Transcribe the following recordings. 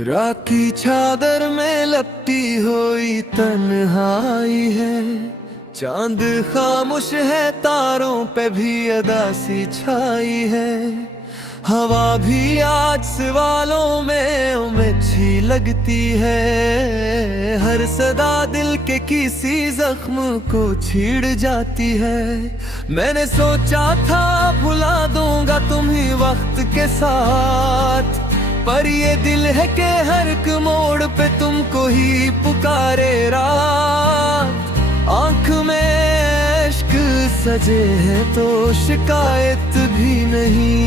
रात की चादर में लपटी हुई तन्हाई है, चांद खामोश है, तारों पे भी अदासी छाई है। हवा भी आज सवालों में उमझी लगती है, हर सदा दिल के किसी जख्म को छीड़ जाती है। मैंने सोचा था भुला दूंगा तुम्हें वक्त के साथ, पर ये दिल है कि हर एक मोड़ पे तुमको ही पुकारे रात। आंख में इश्क सजे हैं तो शिकायत भी नहीं,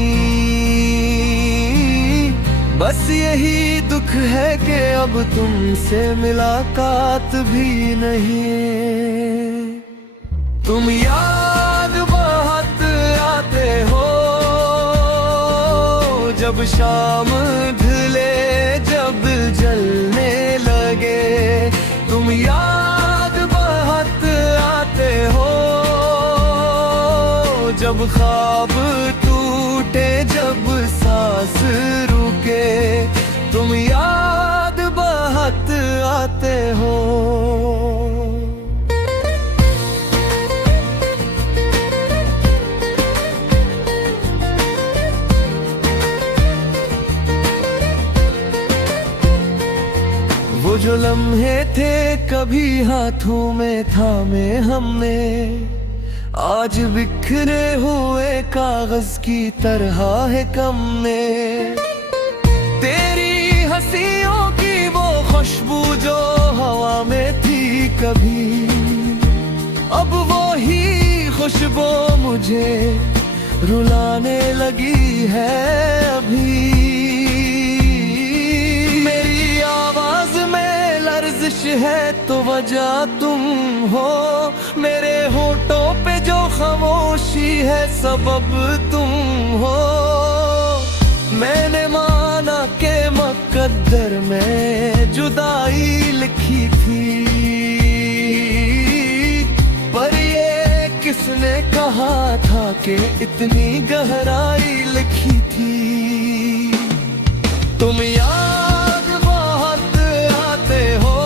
बस यही दुख है कि अब तुमसे मुलाकात भी नहीं। तुम याद बहुत आते हो जब शाम ढले, जब जलने लगे। तुम याद बहुत आते हो जब ख्वाब टूटे, जब सांस रुके। तुम याद बहुत आते हो। वो जो लम्हे थे कभी हाथों में थामे हमने, आज बिखरे हुए कागज की तरह है कम ने। तेरी हंसियों की वो खुशबू जो हवा में थी कभी, अब वो ही खुशबू मुझे रुलाने लगी है अभी। मेरी आवाज में लर्जिश है तो वजह तुम हो, मेरे होठों पे जो खामोशी है सबब तुम हो। मैंने माना के मुकद्दर में जुदाई लिखी थी, पर ये किसने कहा था कि इतनी गहराई लिखी थी। तुम याद बहुत आते हो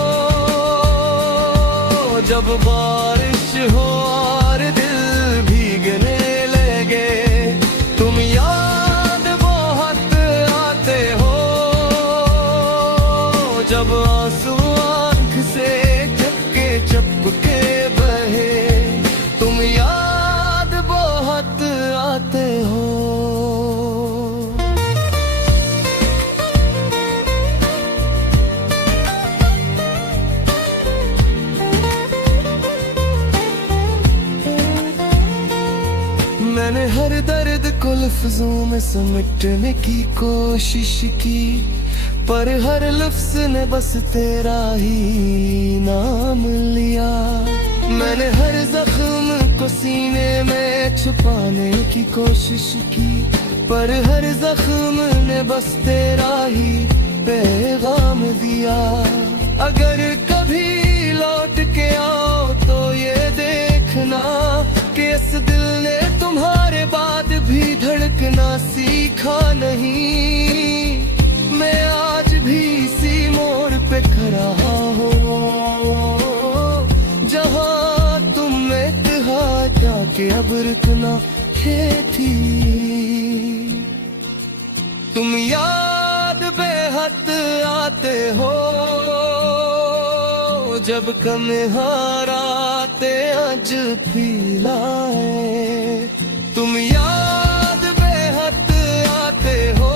जब बारिश हो और दिल भीगने लगे। तुम याद बहुत आते हो जब आंसू आंख से चपके चपके बहे। तुम याद बहुत आते हो। मैंने हर दर्द को लफ्जों में समेटने की कोशिश की, पर हर लफ्ज ने बस तेरा ही नाम लिया। मैंने हर जख्म को सीने में छुपाने की कोशिश की, पर हर जख्म ने बस तेरा ही पैगाम दिया। अगर कभी लौट के आओ तो ये देखना कि इस दिल ने तुम्हारे बाद भी धड़कना सीखा नहीं। मैं आज भी इसी मोड़ पे खड़ा हूँ जहाँ तुम इत्तेहा जाके अब रुकना है थी। तुम याद बेहद आते हो जब कम हाराते आज पीलाए। तुम याद बेहद आते हो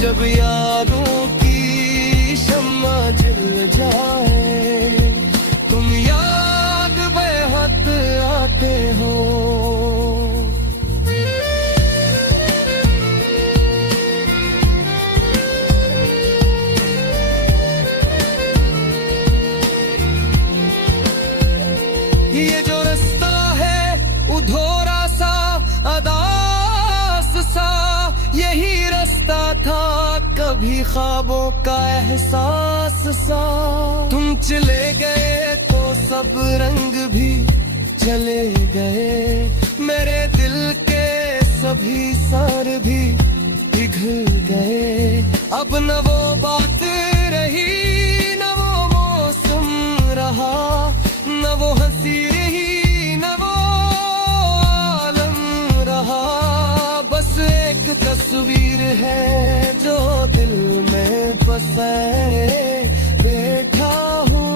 जब यादों की शम्मा जल जाए। तुम याद बेहद आते हो। ये जो रास्ता है उधोरा सा अदास सा, यही रास्ता था कभी ख्वाबों का एहसास सा। तुम चले गए तो सब रंग भी चले गए, मेरे दिल के सभी सार भी पिघल गए। अब न वो बात रही, न वो मौसम रहा, न वो हंसी रही, न वो आलम रहा। बस एक तस्वीर है जो दिल में बसाए बैठा हूँ।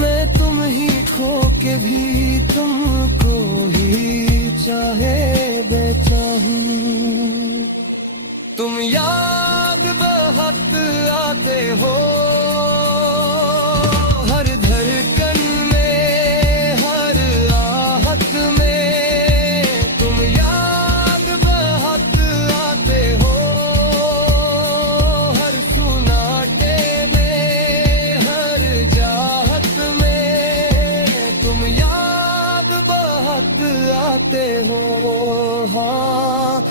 मैं तुम ही खो के भी तुमको ही चाहे बैठा हूँ। तुम याद बहुत आते हो हर धड़कन में, हर आहट में। तुम याद बहुत आते हो हर सुनाटे में, हर चाहत में। तुम याद बहुत आते हो, हाँ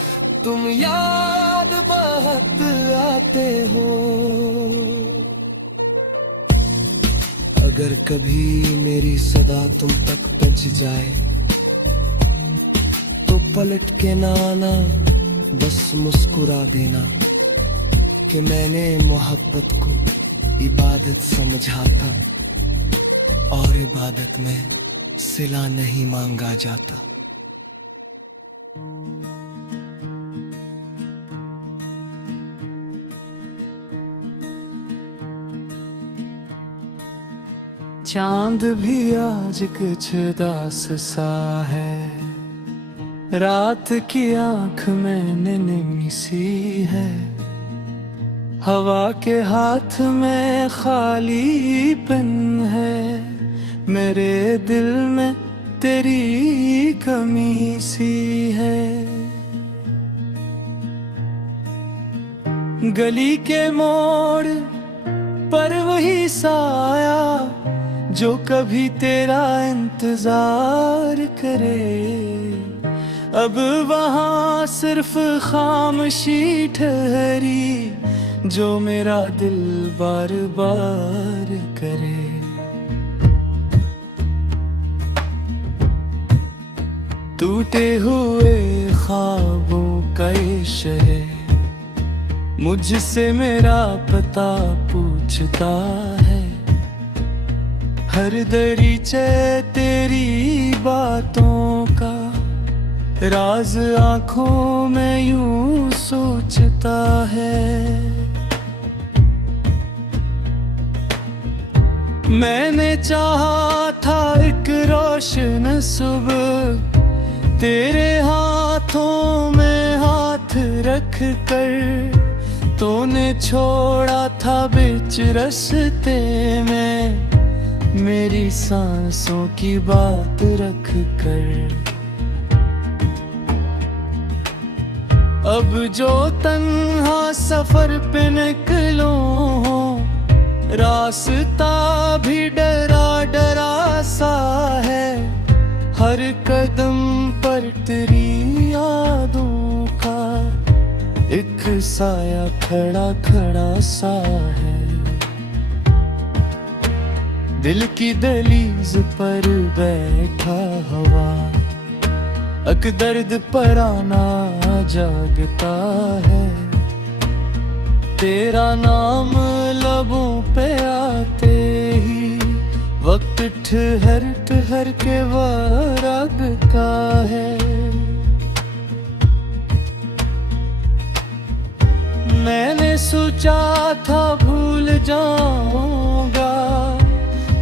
तुम याद बहुत आते हो। अगर कभी मेरी सदा तुम तक पहुंच जाए तो पलट के ना आना, बस मुस्कुरा देना कि मैंने मोहब्बत को इबादत समझा था और इबादत में सिला नहीं मांगा जाता। चांद भी आज कुछ दास सा है, रात की आंख में निन्नी सी है। हवा के हाथ में खालीपन है, मेरे दिल में तेरी कमी सी है। गली के मोड़ पर वही साया जो कभी तेरा इंतजार करे। अब वहाँ सिर्फ खामोशी ठहरी जो मेरा दिल बार बार करे। टूटे हुए ख्वाबों का ये शहर मुझसे मेरा पता पूछता है। हर दरीचे तेरी बातों का राज आंखों में यूं सोचता है। मैंने चाहा था एक रोशन सुबह, तेरे हाथों में हाथ रख कर। तूने छोड़ा था बीच रास्ते में मेरी सांसों की बात रख कर। अब जो तन्हा सफर पे निकलो, रास्ता भी डरा डरा सा है। हर कदम पर तेरी यादों का एक साया खड़ा खड़ा सा है। दिल की दहलीज पर बैठा हवा अक दर्द पर आना जागता है। तेरा नाम लबों पे आते ही वक्त ठहर ठहर के वागता है। मैंने सोचा था भूल जाऊंगा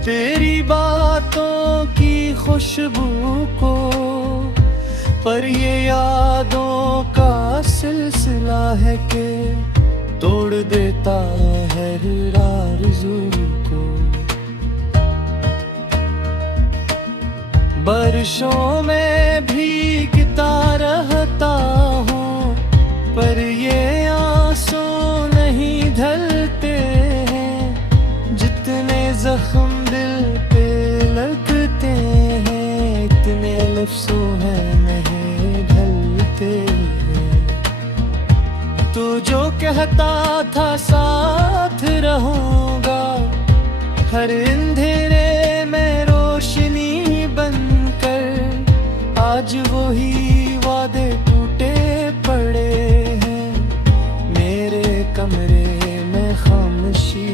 तेरी बातों की खुशबू को, पर ये यादों का सिलसिला है कि तोड़ देता है हर आरज़ू को। बारिशों में भीगता रहता हूँ, पर ये आंसू नहीं ढलते हैं। जितने जख्म दिल पे लगते हैं, इतने लफ्ज़ों में नहीं ढलते हैं। तू जो कहता था साथ रहूँगा, हर अंधेरे में रोशनी बनकर आज वही वादे टूटे पड़े खामोशी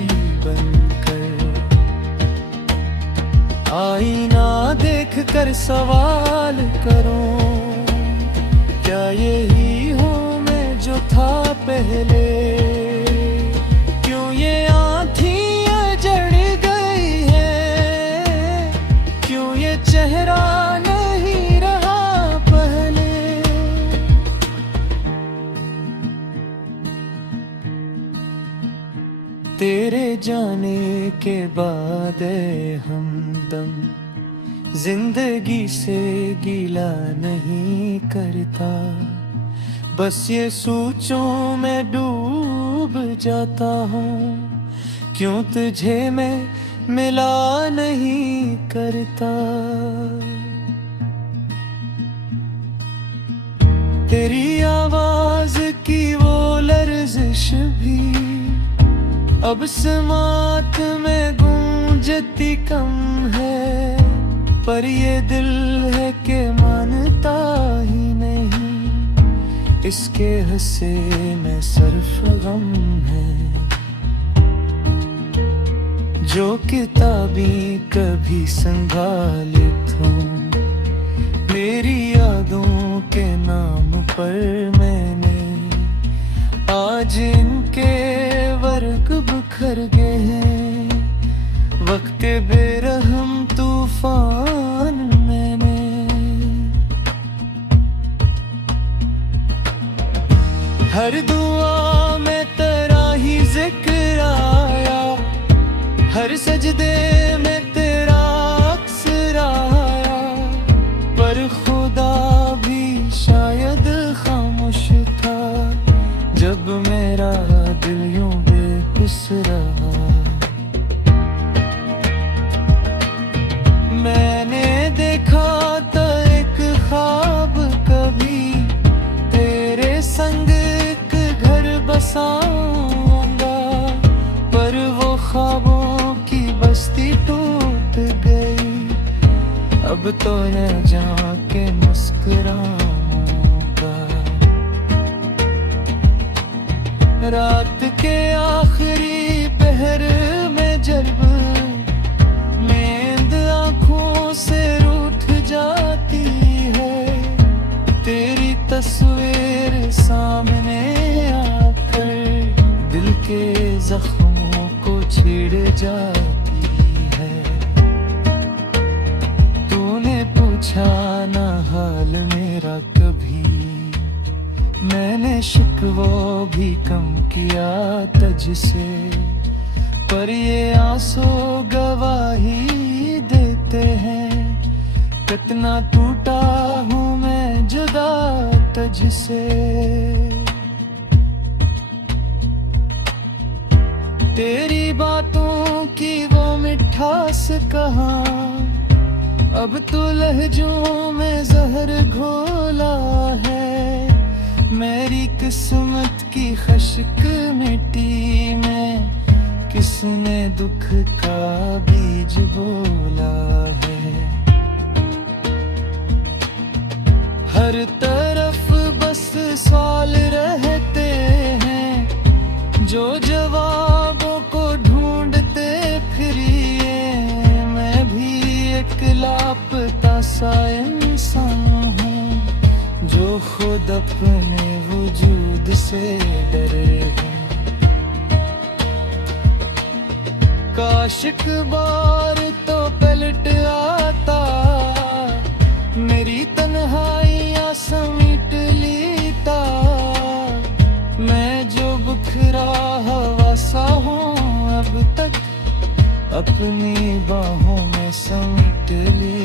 बनकर। आईना देख कर सवाल करूं, क्या यही हूँ मैं जो था पहले? क्यों ये आँखियाँ जड़ गई है? क्यों ये चेहरा नहीं रहा पहले? तेरे जाने के बाद हमदम जिंदगी से गिला नहीं करता, बस ये सोचों में डूब जाता हूँ, क्यों तुझे मैं मिला नहीं करता। तेरी आवाज की वो लर्जिश भी अब समात में गूंजती कम है, पर ये दिल है कि मानता ही नहीं, इसके हंसे में सिर्फ गम है। जो किताबें कभी संभालित हूँ, मेरी यादों के नाम पर मैंने आज इनके वर्ग बिखर गए हैं। वक्त बेरहम तूफान मैंने हर दुआ में तेरा ही जिक्र आया, हर सजदे में तेरा अक्स आया, पर खुदा भी शायद खामोश था जब मेरा दिल यूं बेबस रहा। मैंने देखा था एक ख्वाब कभी, तेरे संग एक घर बसाऊंगा, पर वो ख्वाबों की बस्ती टूट गई, अब तो न जाके मुस्कुराऊंगा। रात के आखिरी पहर में जब नींद आँखों से रूठ जाती है, तेरी तस्वीर सामने आकर दिल के जख्मों को छेड़ जाती है। तूने पूछा ना हाल मेरा कभी, मैंने शिकवा भी कम किया तुझसे, पर ये आंसू गवाही देते हैं, कितना टूटा हूँ मैं जुदा तुझसे। तेरी बातों की वो मिठास कहाँ, अब तो लहजों में जहर घोला है। मेरी किस्मत की खश्क मिट्टी में किसने दुख का बीज बोला है। हर तरफ बस सवाल रहते हैं, जो जवाबों को ढूंढते फिरिए। मैं भी एक लापता सा इंसान हूँ, जो खुद अपने वजूद से डरे हैं। काश एक बार तो पलट आता, मेरी तन्हाइयाँ समेट लेता। मैं जो बिखरा हवा सा हूँ अब तक, अपनी बाहों में समेट लिया।